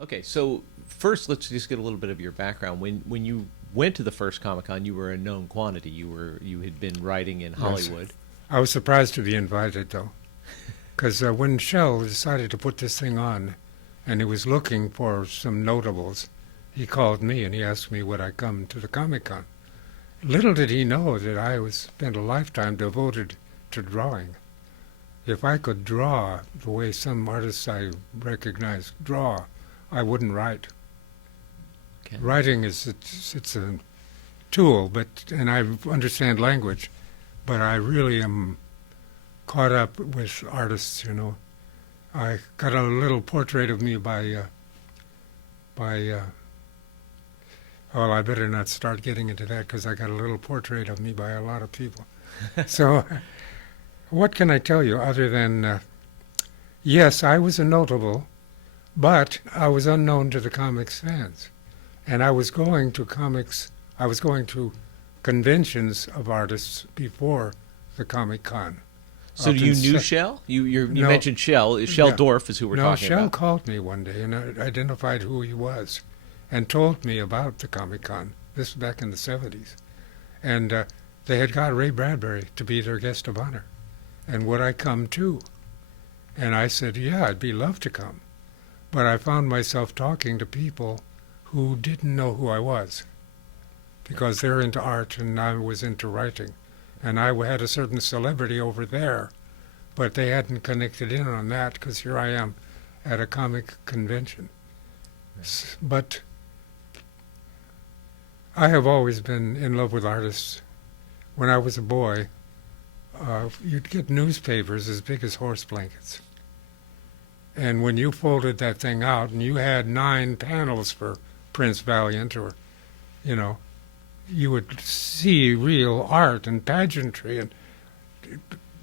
Okay, so first let's just get a little bit of your background. When you went to the first Comic Con, you were a known quantity. You had been writing in Yes. Hollywood. I was surprised to be invited, though, because when Shell decided to put this thing on, and he was looking for some notables, he called me and he asked me would I come to the Comic Con. Little did he know that I was spent a lifetime devoted to drawing. If I could draw the way some artists I recognize draw, I wouldn't write. Okay. Writing is it's a tool, and I understand language, but I really am caught up with artists. I got a little portrait of me by well, I better not start getting into that because I got a little portrait of me by a lot of people. So, what can I tell you other than yes, I was a notable, but I was unknown to the comics fans, and I was going to comics. I was going to conventions of artists before the Comic Con. So Up you in knew Se- Shell? You No. mentioned Shell. Shell Yeah. Dorf is who we're No, talking Shell about. called me one day and identified who he was and told me about the Comic Con. This was back in the 70s. And they had got Ray Bradbury to be their guest of honor. And would I come too? And I said, yeah, I'd be love to come. But I found myself talking to people who didn't know who I was because they're into art and I was into writing. And I had a certain celebrity over there, but they hadn't connected in on that because here I am at a comic convention. But I have always been in love with artists. When I was a boy, you'd get newspapers as big as horse blankets. And when you folded that thing out and you had 9 panels for Prince Valiant or, you know, you would see real art and pageantry and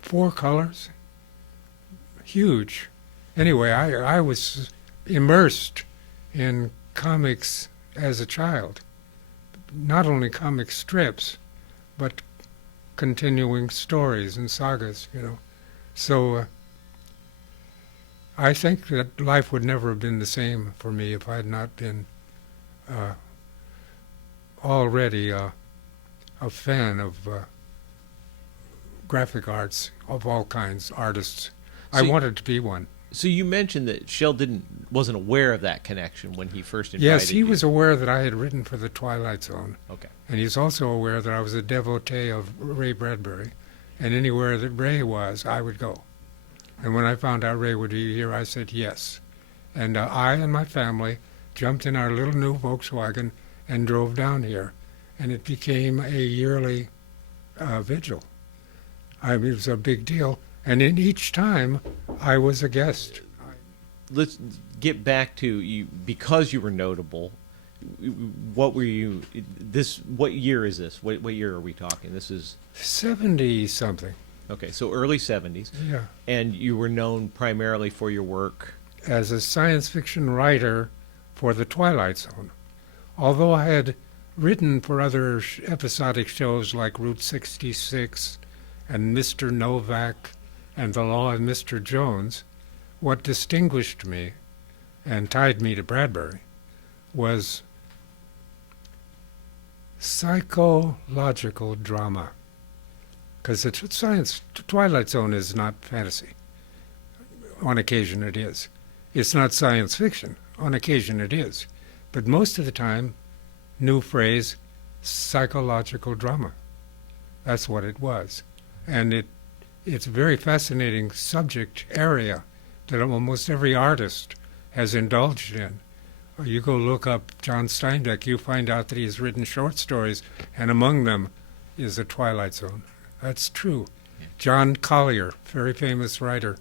4 colors. Huge. Anyway, I was immersed in comics as a child. Not only comic strips, but continuing stories and sagas, So I think that life would never have been the same for me if I had not been already a fan of graphic arts of all kinds, artists. I wanted to be one. So you mentioned that Shell wasn't aware of that connection when he first invited Yes, he you. was aware that I had written for the Twilight Zone. Okay. And he's also aware that I was a devotee of Ray Bradbury, and anywhere that Ray was, I would go. And when I found out Ray would be here, I said yes. And I and my family jumped in our little new Volkswagen and drove down here. And it became a yearly vigil. It was a big deal. And in each time, I was a guest. Let's get back to you because you were notable. What were you? What year is this? What year are we talking? This is 70-something. Okay, so early 70s. Yeah. And you were known primarily for your work as a science fiction writer for the Twilight Zone. Although I had written for other episodic shows like Route 66 and Mr. Novak and The Law of Mr. Jones, what distinguished me and tied me to Bradbury was psychological drama. Because the Twilight Zone is not fantasy. On occasion it is. It's not science fiction. On occasion it is. But most of the time, new phrase, psychological drama. That's what it was. And it's a very fascinating subject area that almost every artist has indulged in. You go look up John Steinbeck, you find out that he has written short stories, and among them is The Twilight Zone. That's true. John Collier, very famous writer.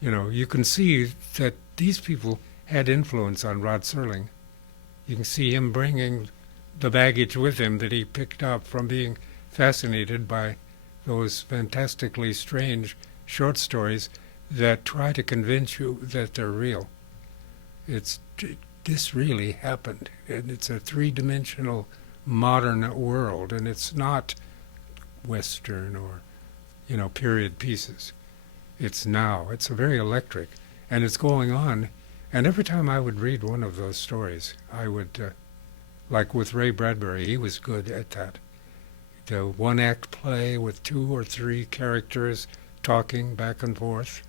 You can see that these people had influence on Rod Serling. You can see him bringing the baggage with him that he picked up from being fascinated by those fantastically strange short stories that try to convince you that they're real. This really happened, and it's a 3-dimensional modern world, and it's not Western or, period pieces. It's now. It's very electric, and it's going on And every time I would read one of those stories, I would, like with Ray Bradbury, he was good at that. The one-act play with 2 or 3 characters talking back and forth,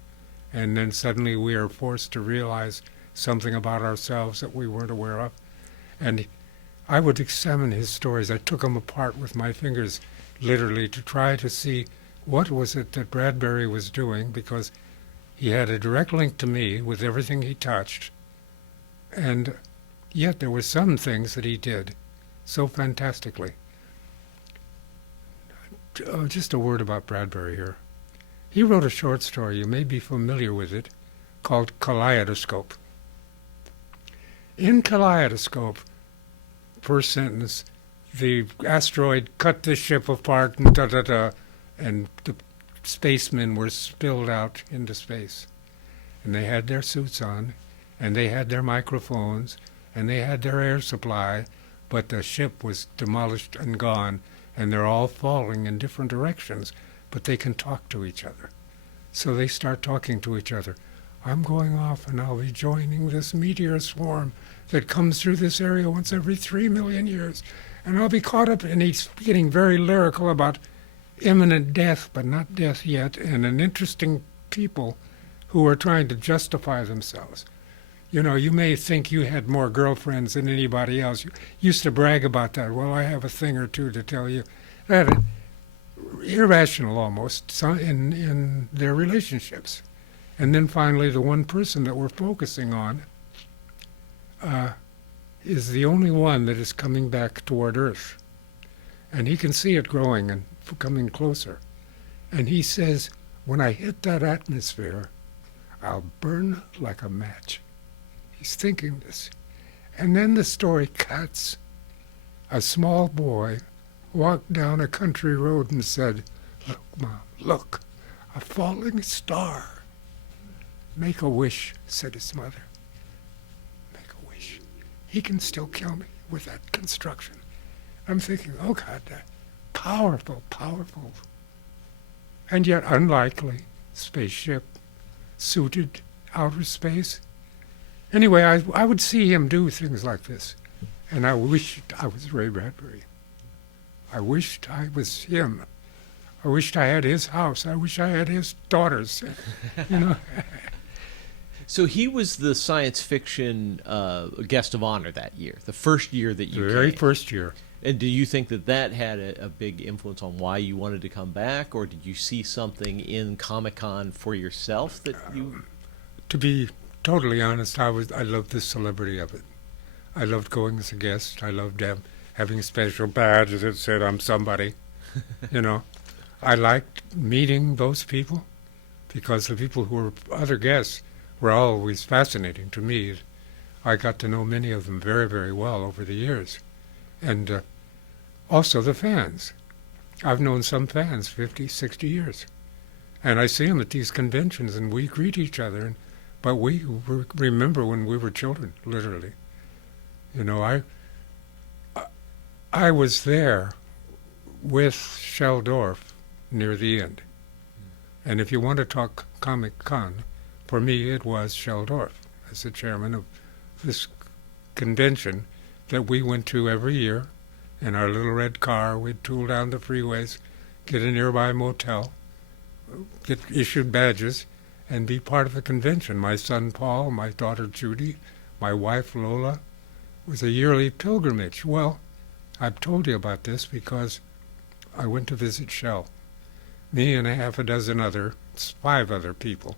and then suddenly we are forced to realize something about ourselves that we weren't aware of. And I would examine his stories. I took them apart with my fingers, literally, to try to see what was it that Bradbury was doing, because he had a direct link to me with everything he touched. And yet there were some things that he did so fantastically. Just a word about Bradbury here. He wrote a short story, you may be familiar with it, called Kaleidoscope. In Kaleidoscope, first sentence, the asteroid cut the ship apart and da-da-da, and the spacemen were spilled out into space. And they had their suits on, and they had their microphones, and they had their air supply, but the ship was demolished and gone, and they're all falling in different directions, but they can talk to each other. So they start talking to each other. I'm going off, and I'll be joining this meteor swarm that comes through this area once every 3 million years, and I'll be caught up, and he's getting very lyrical about imminent death, but not death yet, and an interesting people who are trying to justify themselves. You know, you may think you had more girlfriends than anybody else. You used to brag about that. Well, I have a thing or two to tell you. That irrational almost in their relationships. And then finally, the one person that we're focusing on is the only one that is coming back toward Earth. And he can see it growing and coming closer. And he says, when I hit that atmosphere, I'll burn like a match. He's thinking this. And then the story cuts. A small boy walked down a country road and said, "Look, Mom, look, a falling star." "Make a wish," said his mother. "Make a wish. He can still kill me with that construction." I'm thinking, oh God, that powerful, powerful, and yet unlikely spaceship, suited outer space. Anyway, I would see him do things like this, and I wished I was Ray Bradbury. I wished I was him. I wished I had his house. I wish I had his daughters, you know. So he was the science fiction guest of honor that year, the first year that you The very came. first year. And do you think that that had a big influence on why you wanted to come back, or did you see something in Comic-Con for yourself that you... To be totally honest, I loved the celebrity of it. I loved going as a guest. I loved having special badges that said I'm somebody. You know, I liked meeting those people because the people who were other guests were always fascinating to me. I got to know many of them very, very well over the years. And also the fans. I've known some fans 50, 60 years. And I see them at these conventions, and we greet each other. But we remember when we were children, literally. You know, I was there with Sheldorf near the end. And if you want to talk Comic-Con, for me it was Sheldorf as the chairman of this convention that we went to every year in our little red car. We'd tool down the freeways, get a nearby motel, get issued badges, and be part of the convention. My son Paul, my daughter Judy, my wife Lola. It was a yearly pilgrimage. Well, I've told you about this because I went to visit Shell. Me and a half a dozen other, 5 other people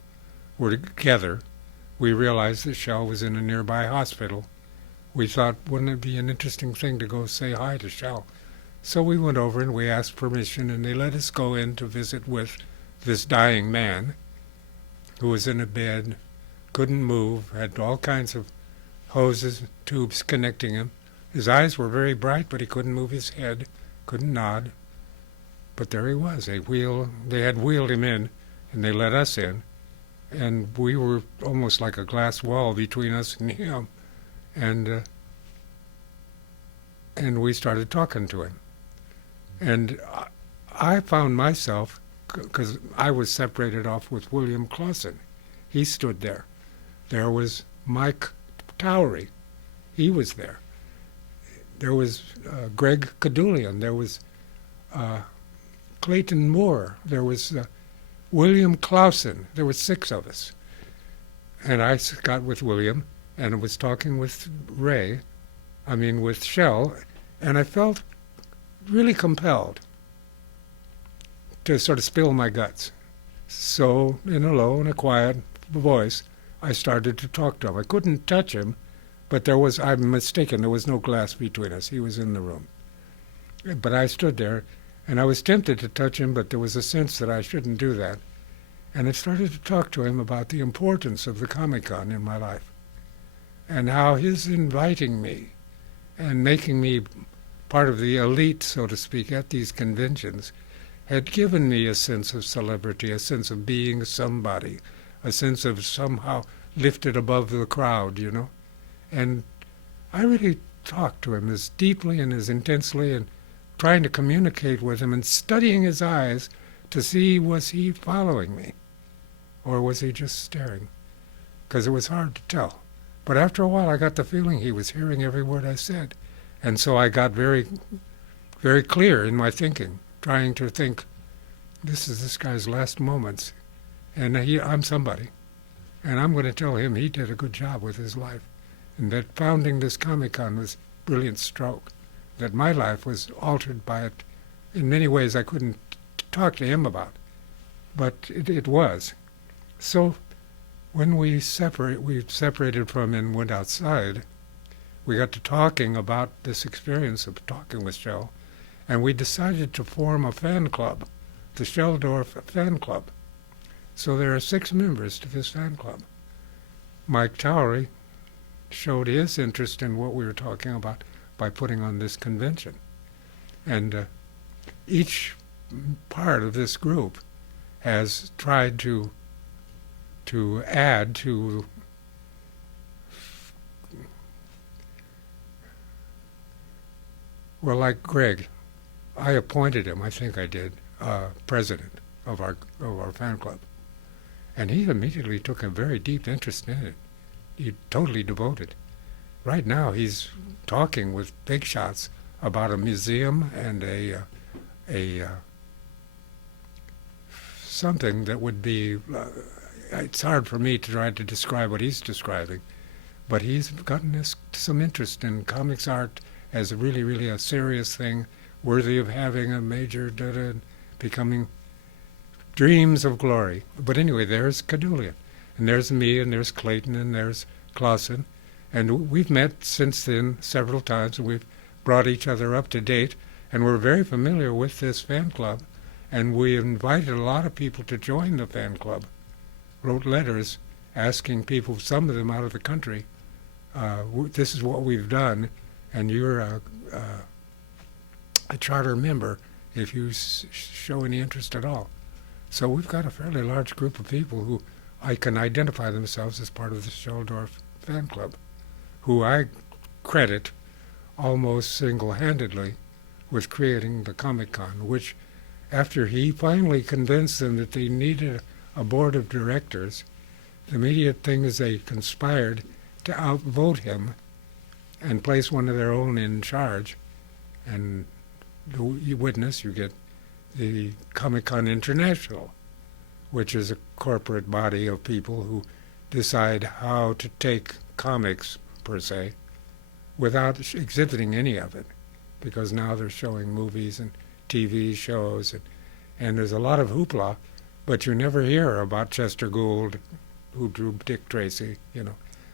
were together. We realized that Shell was in a nearby hospital. We thought, wouldn't it be an interesting thing to go say hi to Shell? So we went over and we asked permission, and they let us go in to visit with this dying man who was in a bed, couldn't move, had all kinds of hoses, tubes connecting him. His eyes were very bright, but he couldn't move his head, couldn't nod. But there he was. They had wheeled him in, and they let us in. And we were almost like a glass wall between us and him. And we started talking to him. And I found myself, because I was separated off with William Clausen. He stood there. There was Mike Towery, he was there. There was Greg Cadulian. There was Clayton Moore. There was William Clausen. There were 6 of us. And I got with William and was talking with with Shell, and I felt really compelled to sort of spill my guts. So, in a low and a quiet voice, I started to talk to him. I couldn't touch him, but I'm mistaken, there was no glass between us. He was in the room. But I stood there, and I was tempted to touch him, but there was a sense that I shouldn't do that. And I started to talk to him about the importance of the Comic-Con in my life, and how his inviting me and making me part of the elite, so to speak, at these conventions had given me a sense of celebrity, a sense of being somebody, a sense of somehow lifted above the crowd, And I really talked to him as deeply and as intensely, and trying to communicate with him and studying his eyes to see, was he following me or was he just staring? Because it was hard to tell. But after a while I got the feeling he was hearing every word I said. And so I got very, very clear in my thinking, trying to think, this is this guy's last moments, and I'm somebody. And I'm going to tell him he did a good job with his life, and that founding this Comic-Con was a brilliant stroke, that my life was altered by it in many ways I couldn't talk to him about, but it was. So when we separated from and went outside, we got to talking about this experience of talking with Shell, and we decided to form a fan club, the Sheldorf Fan Club. So there are 6 members to this fan club. Mike Towery showed his interest in what we were talking about by putting on this convention. And each part of this group has tried to add to well, like Greg, I appointed him, I think I did, president of our fan club. And he immediately took a very deep interest in it. He totally devoted. Right now he's talking with big shots about a museum and a something that would be, it's hard for me to try to describe what he's describing, but he's gotten some interest in comics art as really, really a serious thing, worthy of having a major, becoming dreams of glory. But anyway, there's Cadulian, and there's me, and there's Clayton, and there's Clausen, and we've met since then several times, and we've brought each other up to date, and we're very familiar with this fan club, and we invited a lot of people to join the fan club, wrote letters asking people, some of them out of the country, this is what we've done, and you're a charter member if you show any interest at all. So we've got a fairly large group of people who I can identify themselves as part of the Sheldorf fan club, who I credit almost single-handedly with creating the Comic-Con, which after he finally convinced them that they needed a board of directors, the immediate thing is they conspired to outvote him and place one of their own in charge. And you get the Comic-Con International, which is a corporate body of people who decide how to take comics, per se, without exhibiting any of it, because now they're showing movies and TV shows, and there's a lot of hoopla, but you never hear about Chester Gould, who drew Dick Tracy,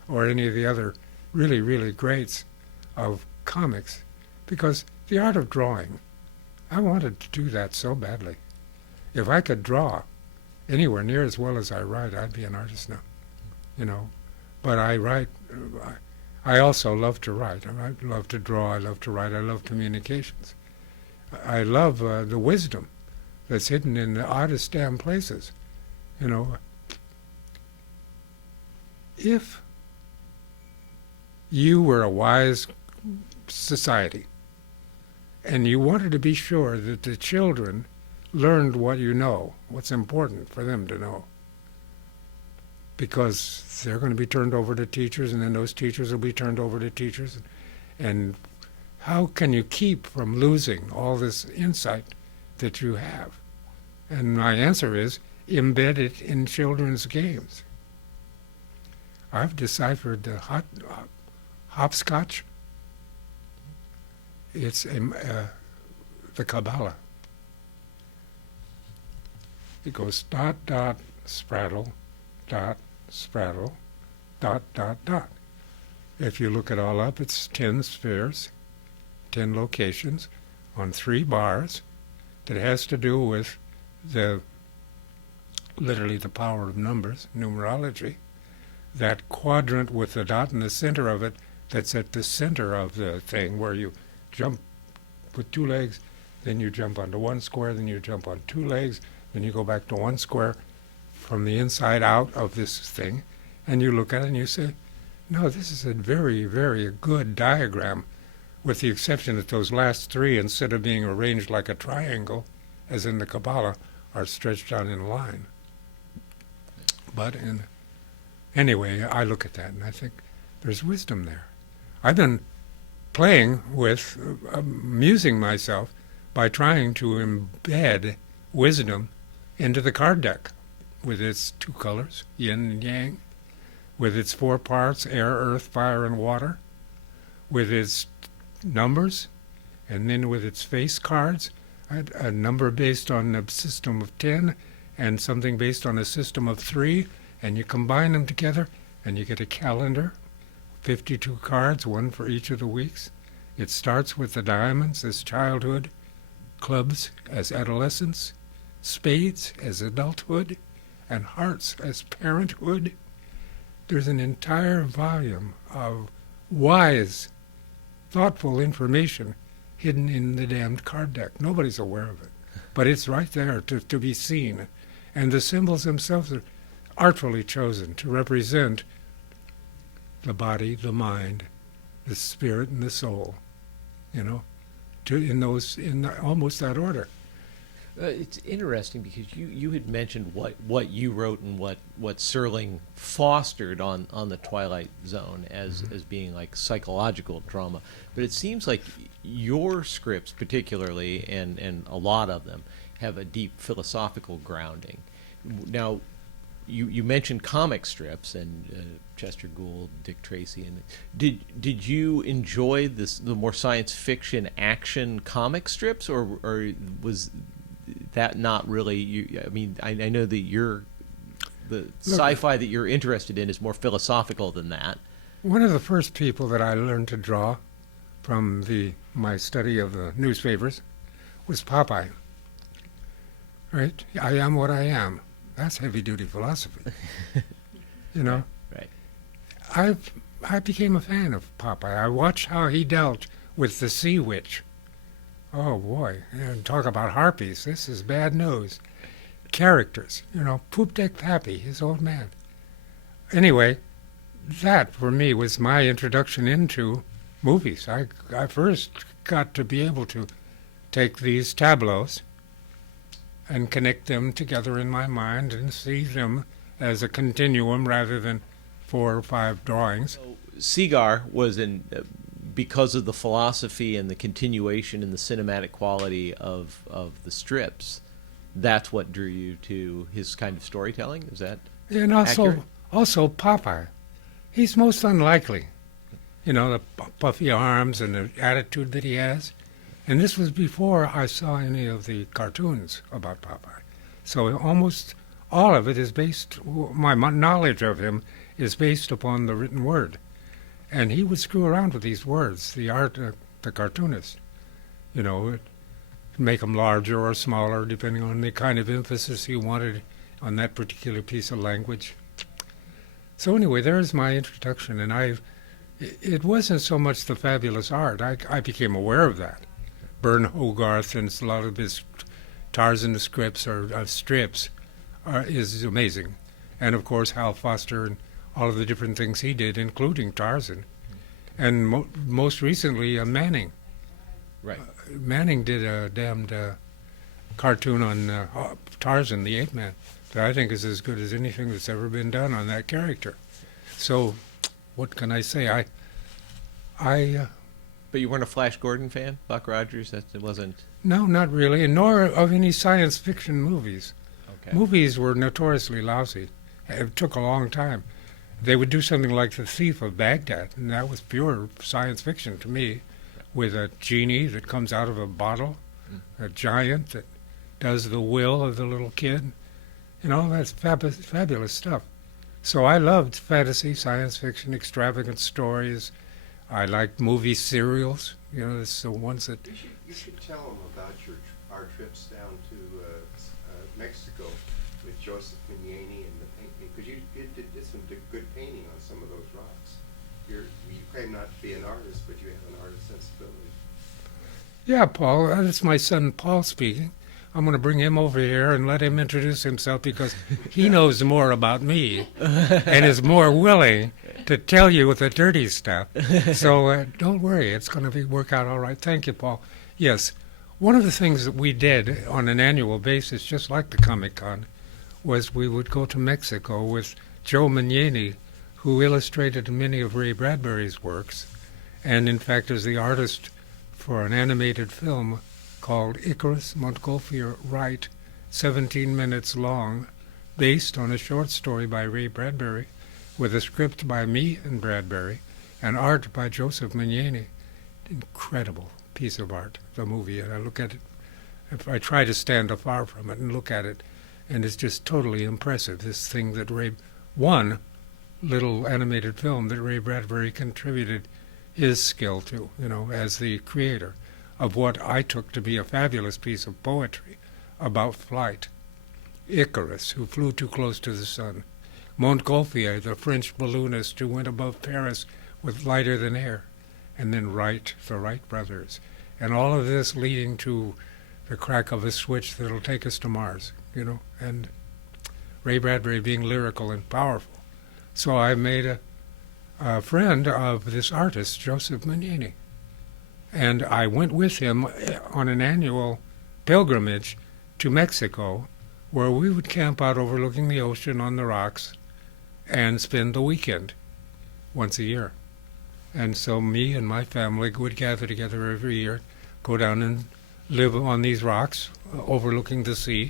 or any of the other really, really greats of comics, because the art of drawing, I wanted to do that so badly. If I could draw anywhere near as well as I write, I'd be an artist now, But I write, I also love to write. I love to draw, I love to write, I love communications. I love the wisdom that's hidden in the oddest damn places, If you were a wise society, and you wanted to be sure that the children learned what you know, what's important for them to know, because they're going to be turned over to teachers, and then those teachers will be turned over to teachers. And how can you keep from losing all this insight that you have? And my answer is embed it in children's games. I've deciphered the hopscotch. It's the Kabbalah. It goes dot, dot, spraddle, dot, spraddle, dot, dot, dot. If you look it all up, it's 10 spheres, 10 locations on 3 bars that has to do with literally the power of numbers, numerology. That quadrant with the dot in the center of it, that's at the center of the thing, where you jump with 2 legs, then you jump onto 1 square, then you jump on 2 legs, then you go back to 1 square from the inside out of this thing, and you look at it and you say, no, this is a very, very good diagram, with the exception that those last 3, instead of being arranged like a triangle, as in the Kabbalah, are stretched out in a line. But anyway, I look at that and I think there's wisdom there. I've been playing with, amusing myself by trying to embed wisdom into the card deck with its 2 colors, yin and yang, with its 4 parts, air, earth, fire, and water, with its numbers, and then with its face cards, a number based on a system of 10 and something based on a system of 3, and you combine them together and you get a calendar, 52 cards, 1 for each of the weeks. It starts with the diamonds as childhood, clubs as adolescence, spades as adulthood, and hearts as parenthood. There's an entire volume of wise, thoughtful information hidden in the damned card deck. Nobody's aware of it, but it's right there to be seen. And the symbols themselves are artfully chosen to represent the body, the mind, the spirit, and the soul, in almost that order. It's interesting because you had mentioned what you wrote and what Serling fostered on the Twilight Zone as being like psychological drama, but it seems like your scripts particularly, and a lot of them, have a deep philosophical grounding. Now, you mentioned comic strips and Chester Gould, Dick Tracy, and did you enjoy the more science fiction action comic strips, or was that not really you? I mean, I know that the sci-fi that you're interested in is more philosophical than that. One of the first people that I learned to draw from my study of the newspapers was Popeye. Right? I am what I am. That's heavy-duty philosophy. Right. I became a fan of Popeye. I watched how he dealt with the sea witch. Oh, boy. And talk about harpies. This is bad news. Characters. Poop Deck Pappy, his old man. Anyway, that, for me, was my introduction into movies. I first got to be able to take these tableaus and connect them together in my mind and see them as a continuum rather than 4 or 5 drawings. So Seagar was because of the philosophy and the continuation and the cinematic quality of the strips. That's what drew you to his kind of storytelling. Is that and accurate? Also Popeye. He's most unlikely. The puffy arms and the attitude that he has. And this was before I saw any of the cartoons about Popeye. So almost all of it is my knowledge of him is based upon the written word. And he would screw around with these words, the cartoonist. Make them larger or smaller depending on the kind of emphasis he wanted on that particular piece of language. So anyway, there's my introduction, and it wasn't so much the fabulous art. I became aware of that. Bern Hogarth and a lot of his Tarzan scripts is amazing. And of course Hal Foster and all of the different things he did, including Tarzan. And most recently, Manning. Right. Manning did a damned cartoon on Tarzan, the ape man. that I think is as good as anything that's ever been done on that character. So, what can I say? But you weren't a Flash Gordon fan, Buck Rogers? It wasn't. No, not really, and nor of any science fiction movies. Okay. Movies were notoriously lousy. It took a long time. They would do something like The Thief of Baghdad, and that was pure science fiction to me, with a genie that comes out of a bottle, a giant that does the will of the little kid, and all that's fabulous stuff. So I loved fantasy, science fiction, extravagant stories. I liked movie serials, it's the ones that... You should tell them about our trips down to Mexico with Joseph Mignani and the painting, because you did some good painting on some of those rocks. You claim not to be an artist, but you have an artist sensibility. Yeah, Paul, that's my son Paul speaking. I'm going to bring him over here and let him introduce himself because he knows more about me and is more willing to tell you the dirty stuff. So don't worry, it's going to work out all right. Thank you, Paul. Yes, one of the things that we did on an annual basis, just like the Comic-Con, was we would go to Mexico with Joe Mignani, who illustrated many of Ray Bradbury's works, and in fact is the artist for an animated film called Icarus Montgolfier Wright, 17 minutes long, based on a short story by Ray Bradbury, with a script by me and Bradbury, and art by Joseph Mignani. Incredible piece of art, the movie. And I look at it, if I try to stand afar from it and look at it, and it's just totally impressive, this thing that one little animated film that Ray Bradbury contributed his skill to, as the creator of what I took to be a fabulous piece of poetry about flight. Icarus, who flew too close to the sun. Montgolfier, the French balloonist who went above Paris with lighter than air. And then Wright, the Wright brothers. And all of this leading to the crack of a switch that'll take us to Mars, and Ray Bradbury being lyrical and powerful. So I made a friend of this artist, Joseph Mignani. And I went with him on an annual pilgrimage to Mexico, where we would camp out overlooking the ocean on the rocks and spend the weekend once a year. And so me and my family would gather together every year, go down and live on these rocks overlooking the sea.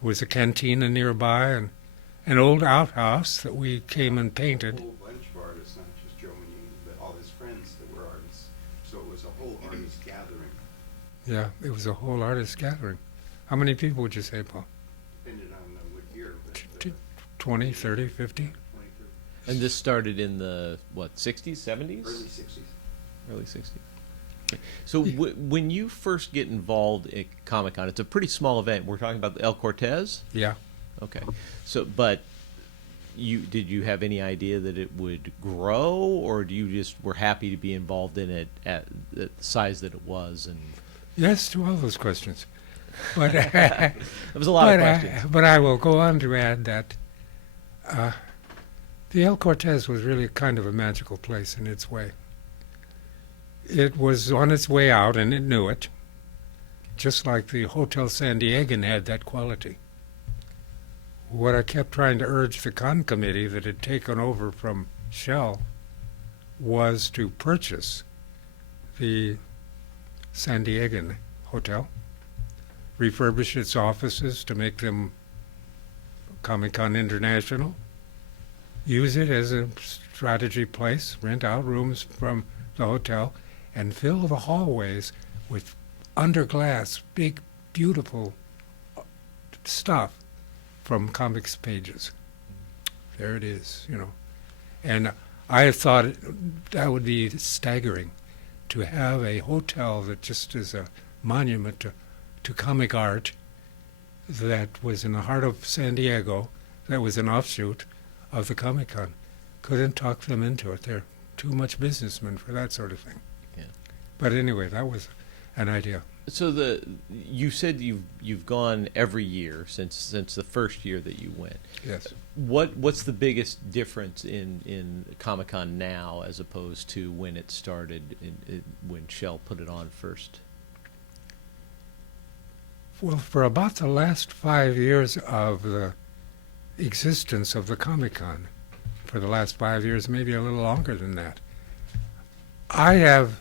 There was a cantina nearby and an old outhouse that we came and painted. A whole bunch of artists, not just Joe Mignani, but all his friends that were artists. So it was a whole artist gathering. Yeah, it was a whole artist gathering. How many people would you say, Paul? Depended on what year. But, 20, 30, 50? 20, 30. And this started in the, 60s, 70s? Early 60s. Early 60s. So when you first get involved at Comic-Con, it's a pretty small event. We're talking about El Cortez? Yeah. Okay. So, but did you have any idea that it would grow, or do you just were happy to be involved in it at the size that it was? And Yes to all those questions. But there was a lot of questions. But I will go on to add that the El Cortez was really kind of a magical place in its way. It was on its way out, and it knew it, just like the Hotel San Diegan had that quality. What I kept trying to urge the con committee that had taken over from Shell was to purchase the San Diegan Hotel, refurbish its offices to make them Comic-Con International, use it as a strategy place, rent out rooms from the hotel, and fill the hallways with under glass, big, beautiful stuff from comics pages. There it is, And I thought that would be staggering to have a hotel that just is a monument to comic art that was in the heart of San Diego, that was an offshoot of the Comic-Con. Couldn't talk them into it. They're too much businessmen for that sort of thing. Yeah. But anyway, that was an idea. So you said you've gone every year since the first year that you went. Yes. What's the biggest difference in Comic-Con now as opposed to when it started, when Shell put it on first? Well, for about the last 5 years of the existence of the Comic-Con for the last 5 years, maybe a little longer than that. I have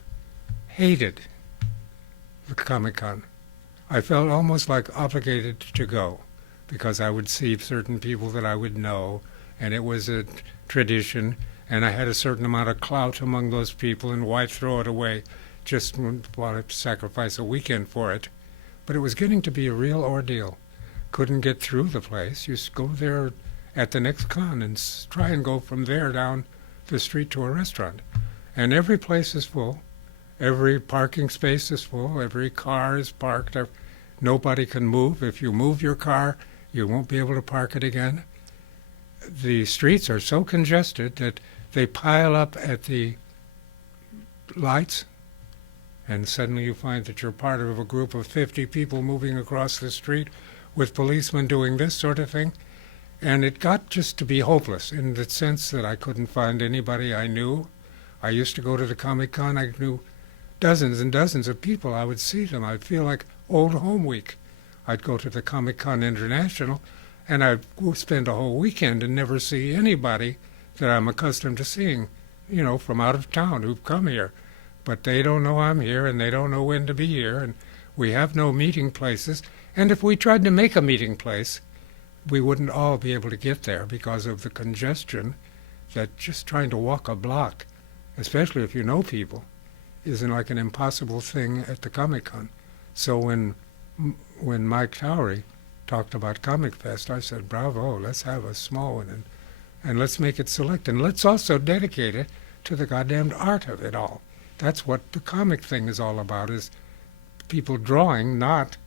hated the Comic-Con. I felt almost like obligated to go because I would see certain people that I would know, and it was a tradition, and I had a certain amount of clout among those people, and why throw it away? Just want to sacrifice a weekend for it. But it was getting to be a real ordeal. Couldn't get through the place. You go there at the next con and try and go from there down the street to a restaurant. And every place is full. Every parking space is full. Every car is parked. Nobody can move. If you move your car, you won't be able to park it again. The streets are so congested that they pile up at the lights, and suddenly you find that you're part of a group of 50 people moving across the street with policemen doing this sort of thing. And it got just to be hopeless in the sense that I couldn't find anybody I knew. I used to go to the Comic-Con. I knew dozens and dozens of people. I would see them. I'd feel like old home week. I'd go to the Comic-Con International, and I'd spend a whole weekend and never see anybody that I'm accustomed to seeing, from out of town who've come here. But they don't know I'm here, and they don't know when to be here, and we have no meeting places. And if we tried to make a meeting place, we wouldn't all be able to get there because of the congestion that just trying to walk a block, especially if you know people, isn't like an impossible thing at the Comic-Con. So when Mike Towery talked about Comic Fest, I said, bravo, let's have a small one, and let's make it select, and let's also dedicate it to the goddamned art of it all. That's what the comic thing is all about, is people drawing, not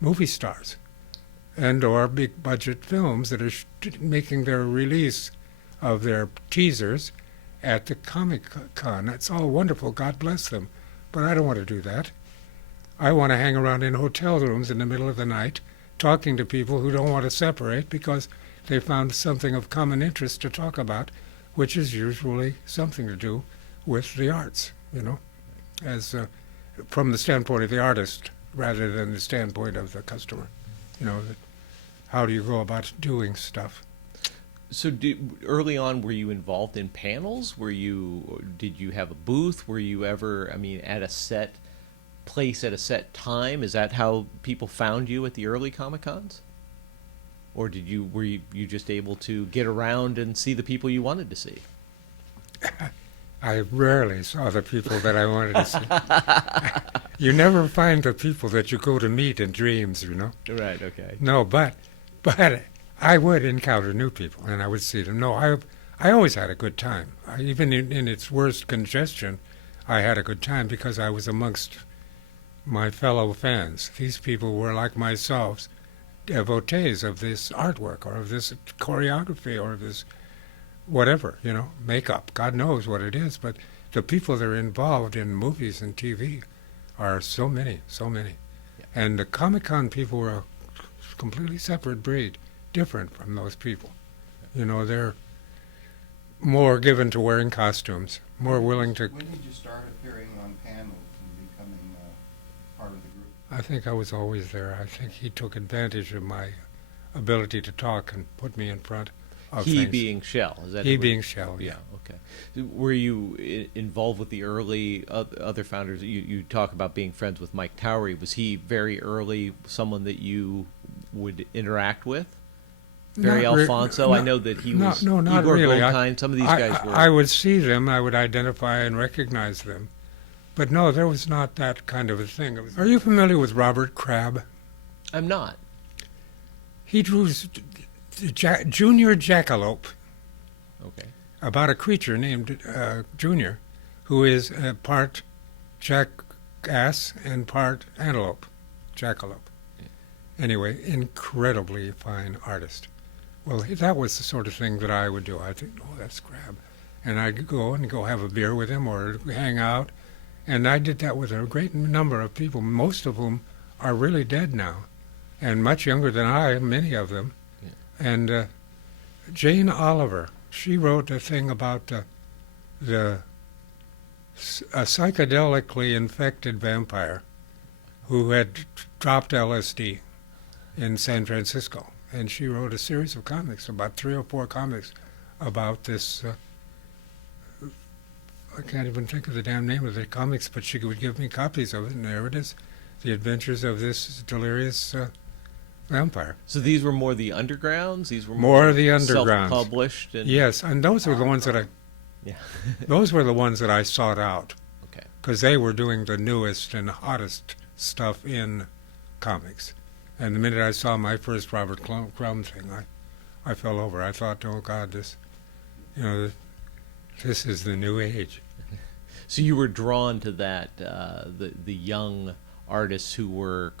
movie stars and or big budget films that are making their release of their teasers at the Comic-Con. That's all wonderful, God bless them, but I don't want to do that. I want to hang around in hotel rooms in the middle of the night talking to people who don't want to separate because they found something of common interest to talk about, which is usually something to do with the arts, as from the standpoint of the artist rather than the standpoint of the customer. How do you go about doing stuff? So early on, were you involved in panels? Did you have a booth? Were you ever, at a set place at a set time? Is that how people found you at the early Comic-Cons? Or were you just able to get around and see the people you wanted to see? I rarely saw the people that I wanted to see. You never find the people that you go to meet in dreams, Right, okay. No, but I would encounter new people, and I would see them. No, I always had a good time. Even in its worst congestion, I had a good time because I was amongst my fellow fans. These people were like myself, devotees of this artwork or of this choreography or of this whatever, makeup. God knows what it is, but the people that are involved in movies and TV are so many. Yeah. And the Comic-Con people were a completely separate breed, different from those people. They're more given to wearing costumes, more willing to... When did you start appearing on panels and becoming part of the group? I think I was always there. I think he took advantage of my ability to talk and put me in front of He things. being Shell, is that He who- being Shell, yeah. Okay. Were you involved with the early other founders? You talk about being friends with Mike Towery. Was he very early someone that you would interact with? Barry Not re- Alfonso? I know that he was No, not Igor really. Goldkind. Some of these guys were. I would see them, I would identify and recognize them. But no, there was not that kind of a thing. Are you familiar with Robert Crabbe? I'm not. He drew Junior Jackalope, Okay. about a creature named Junior, who is part jackass and part antelope, jackalope. Anyway, incredibly fine artist. Well, that was the sort of thing that I would do. I'd think, oh, that's Crabbe. And I'd go have a beer with him or hang out. And I did that with a great number of people, most of whom are really dead now, and much younger than I, many of them. Yeah. And Jane Oliver, she wrote a thing about a psychedelically infected vampire who had dropped LSD in San Francisco. and she wrote a series of comics, about 3 or 4 comics, about this. I can't even think of the damn name of the comics, but she would give me copies of it, and there it is, The Adventures of this Delirious Vampire. So these were more the undergrounds. These were More the undergrounds. self-published. And, Yes, and those were the ones that yeah. those were the ones that I sought out, Okay. because they were doing the newest and hottest stuff in comics. And the minute I saw my first Robert Crumb thing, I fell over. I thought, oh God, this is the new age. So you were drawn to that, the young artists who were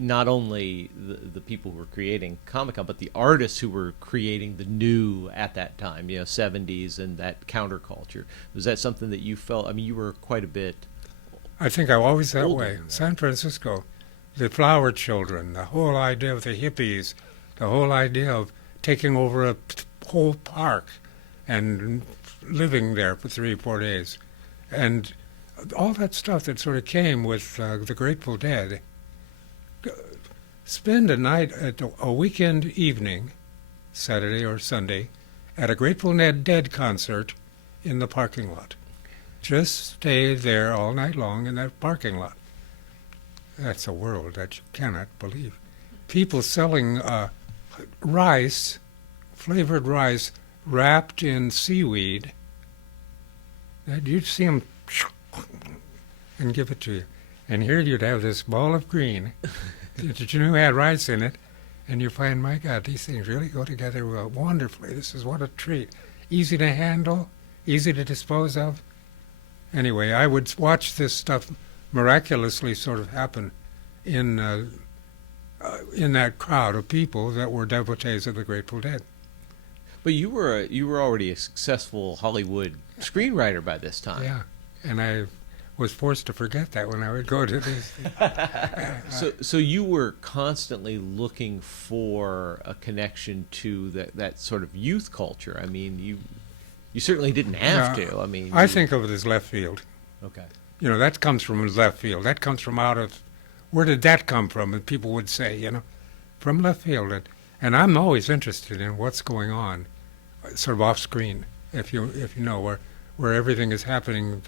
not only the people who were creating Comic-Con, but the artists who were creating the new at that time, 70s and that counterculture. Was that something that you felt? I mean, you were quite a bit. I think I'm always that older way. than that. San Francisco, the flower children, the whole idea of the hippies, the whole idea of taking over a whole park and living there for 3 or 4 days. And all that stuff that sort of came with the Grateful Dead. Spend a night at a weekend evening, Saturday or Sunday, at a Grateful Dead concert in the parking lot. Just stay there all night long in that parking lot. That's a world that you cannot believe. People selling rice, flavored rice, wrapped in seaweed. You'd see them and give it to you. And here you'd have this ball of green that you knew had rice in it, and you find, my God, these things really go together wonderfully. This is what a treat. Easy to handle, easy to dispose of. Anyway, I would watch this stuff miraculously sort of happen in that crowd of people that were devotees of the Grateful Dead. But you were already a successful Hollywood screenwriter by this time. Yeah, and I was forced to forget that when I would go to these things. So you were constantly looking for a connection to that sort of youth culture. I mean, you certainly didn't have to. I mean, I think of it as left field. Okay. That comes from left field. That comes from out of, where did that come from? And people would say, from left field. And I'm always interested in what's going on, sort of off screen, if you know where everything is happening.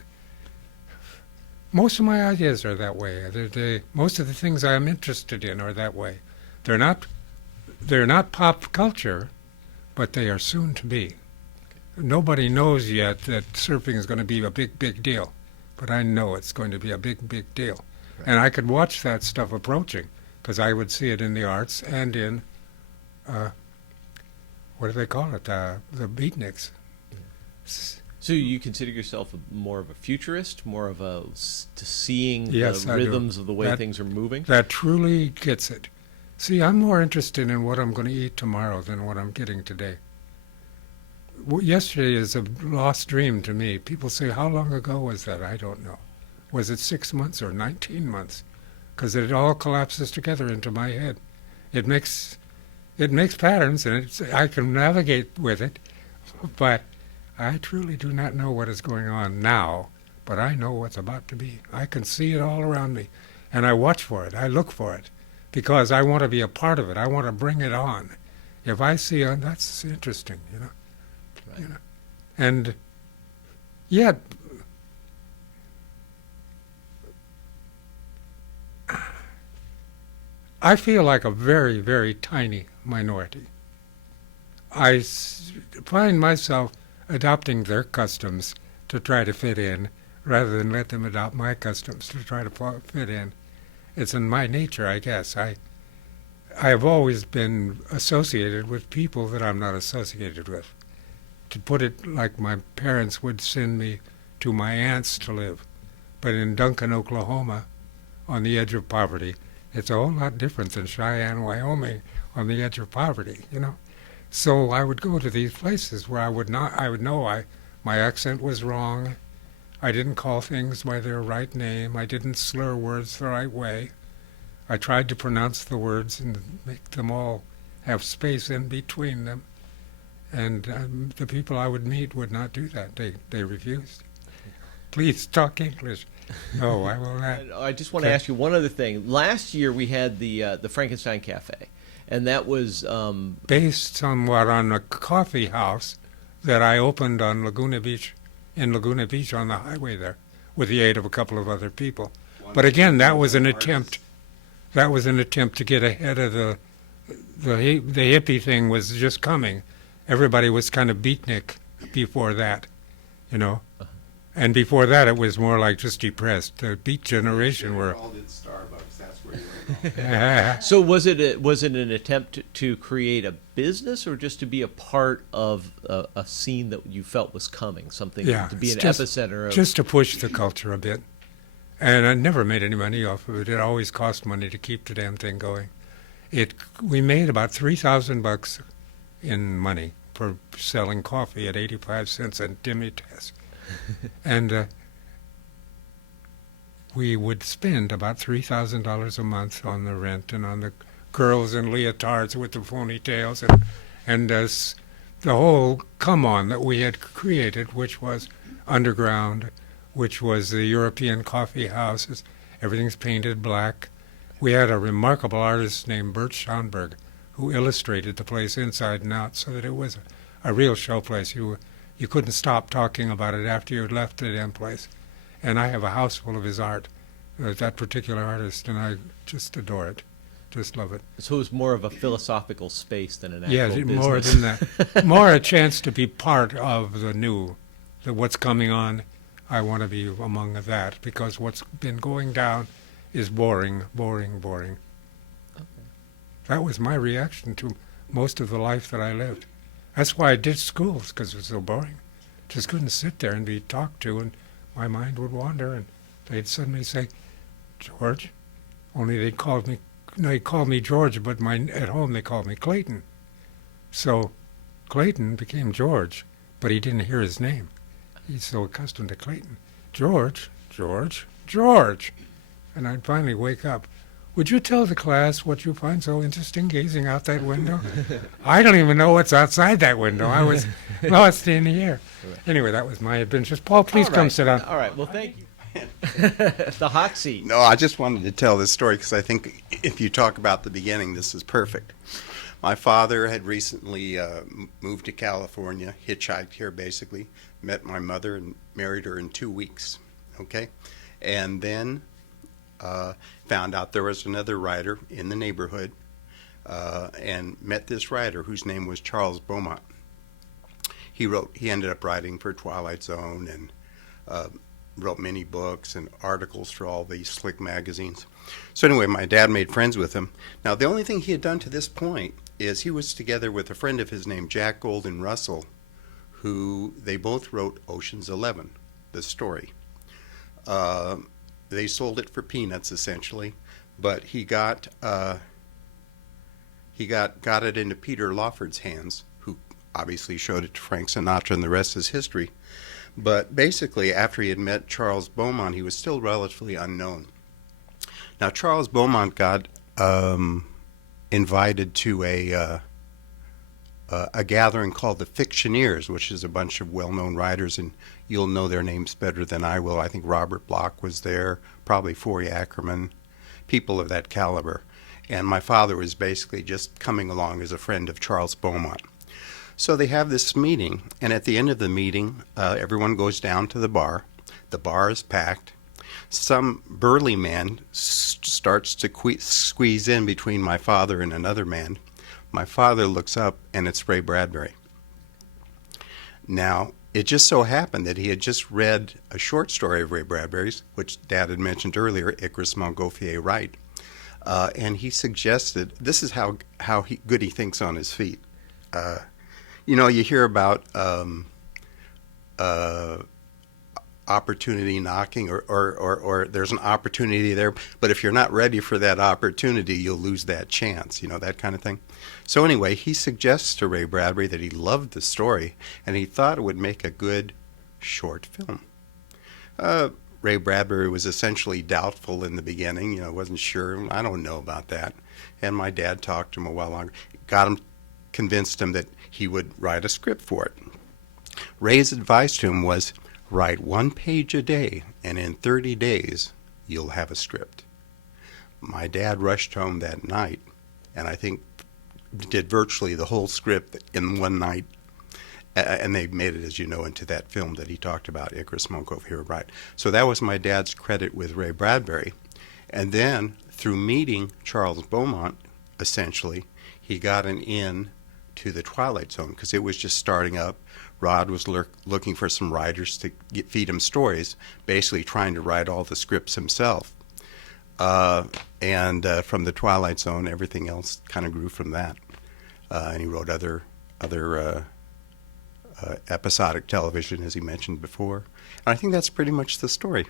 Most of my ideas are that way. Most of the things I'm interested in are that way. They're not pop culture, but they are soon to be. Nobody knows yet that surfing is going to be a big, big deal, but I know it's going to be a big, big deal. Right. And I could watch that stuff approaching, because I would see it in the arts and in, what do they call it, the beatniks. So you consider yourself more of a futurist, more of seeing Yes, the rhythms of the way things are moving? That truly gets it. See, I'm more interested in what I'm going to eat tomorrow than what I'm getting today. Yesterday is a lost dream to me. People say, how long ago was that? I don't know. Was it 6 months or 19 months? Because it all collapses together into my head. It makes patterns, and I can navigate with it, but I truly do not know what is going on now, but I know what's about to be. I can see it all around me, and I watch for it. I look for it, because I want to be a part of it. I want to bring it on. If I see it, that's interesting, Right. And yet, I feel like a very, very tiny minority. I find myself adopting their customs to try to fit in, rather than let them adopt my customs to try to fit in. It's in my nature, I guess. I have always been associated with people that I'm not associated with. To put it like my parents would send me to my aunts to live. But in Duncan, Oklahoma, on the edge of poverty, it's a whole lot different than Cheyenne, Wyoming, on the edge of poverty, So I would go to these places where I would know my accent was wrong. I didn't call things by their right name. I didn't slur words the right way. I tried to pronounce the words and make them all have space in between them. And the people I would meet would not do that. They refused. Please talk English. No, I will not. I just want to ask you one other thing. Last year we had the Frankenstein Cafe, And that was based somewhat on a coffee house that I opened on Laguna Beach, in Laguna Beach on the highway there, with the aid of a couple of other people. But again, that was an attempt. That was an attempt to get ahead of the hippie thing was just coming. Everybody was kind of beatnik before that, you know. And before that, it was more like just depressed. The Beat generation were. All did Starbucks. That's where you went. So was it an attempt to create a business, or just to be a part of a scene that you felt was coming, something to be an epicenter of? Just to push the culture a bit. And I never made any money off of it. It always cost money to keep the damn thing going. We made about $3,000 in money for selling coffee at 85 cents a Dimitas. And we would spend about $3,000 a month on the rent and on the girls in leotards with the ponytails and the whole come-on that we had created, which was underground, which was the European coffee houses. Everything's painted black. We had a remarkable artist named Bert Schonberg who illustrated the place inside and out so that it was a real show place. You couldn't stop talking about it after you had left the damn place. And I have a house full of his art, that particular artist, and I just adore it. Just love it. So it was more of a philosophical space than an actual business. More than that. More a chance to be part of the new, what's coming on. I want to be among that, because what's been going down is boring, boring, boring. Okay. That was my reaction to most of the life that I lived. That's why I did schools, because it was so boring. Just couldn't sit there and be talked to, and my mind would wander, and they'd suddenly say, George, only they called me George, but at home they called me Clayton. So Clayton became George, but he didn't hear his name. He's so accustomed to Clayton. George, George, George. And I'd finally wake up. Would you tell the class what you find so interesting gazing out that window? I don't even know what's outside that window. I was lost in the air. Anyway, that was my adventures. Paul, please come sit down. All right. Well, thank you. The hot seat. No, I just wanted to tell this story because I think if you talk about the beginning, this is perfect. My father had recently moved to California, hitchhiked here basically, met my mother and married her in 2 weeks, okay? And then found out there was another writer in the neighborhood and met this writer whose name was Charles Beaumont. He ended up writing for Twilight Zone and wrote many books and articles for all these slick magazines. So anyway, my dad made friends with him. Now, the only thing he had done to this point is he was together with a friend of his named Jack Golden Russell, who they both wrote Ocean's 11, the story. They sold it for peanuts, essentially, but he got it into Peter Lawford's hands, who obviously showed it to Frank Sinatra, and the rest is history. But basically, after he had met Charles Beaumont, he was still relatively unknown. Now, Charles Beaumont got invited to a gathering called the Fictioneers, which is a bunch of well-known writers, and you'll know their names better than I will. I think Robert Bloch was there, probably Forey Ackerman, people of that caliber. And my father was basically just coming along as a friend of Charles Beaumont. So they have this meeting, and at the end of the meeting, everyone goes down to the bar. The bar is packed. Some burly man starts to squeeze in between my father and another man. My father looks up, and it's Ray Bradbury. Now, it just so happened that he had just read a short story of Ray Bradbury's, which Dad had mentioned earlier, Icarus Montgolfier Wright. And he suggested, this is how good he thinks on his feet. You hear about opportunity knocking, or there's an opportunity there, but if you're not ready for that opportunity, you'll lose that chance, that kind of thing. So anyway, he suggests to Ray Bradbury that he loved the story, and he thought it would make a good short film. Ray Bradbury was essentially doubtful in the beginning, wasn't sure. I don't know about that. And my dad talked to him a while longer, convinced him that he would write a script for it. Ray's advice to him was, write 1 page a day, and in 30 days, you'll have a script. My dad rushed home that night, and I think did virtually the whole script in one night. And they made it, as you know, into that film that he talked about, Icarus, Monk Over Here, Right. So that was my dad's credit with Ray Bradbury. And then, through meeting Charles Beaumont, essentially, he got an in to the Twilight Zone because it was just starting up. Rod was looking for some writers to feed him stories, basically trying to write all the scripts himself. And from the Twilight Zone, everything else kind of grew from that. And he wrote other episodic television, as he mentioned before. And I think that's pretty much the story.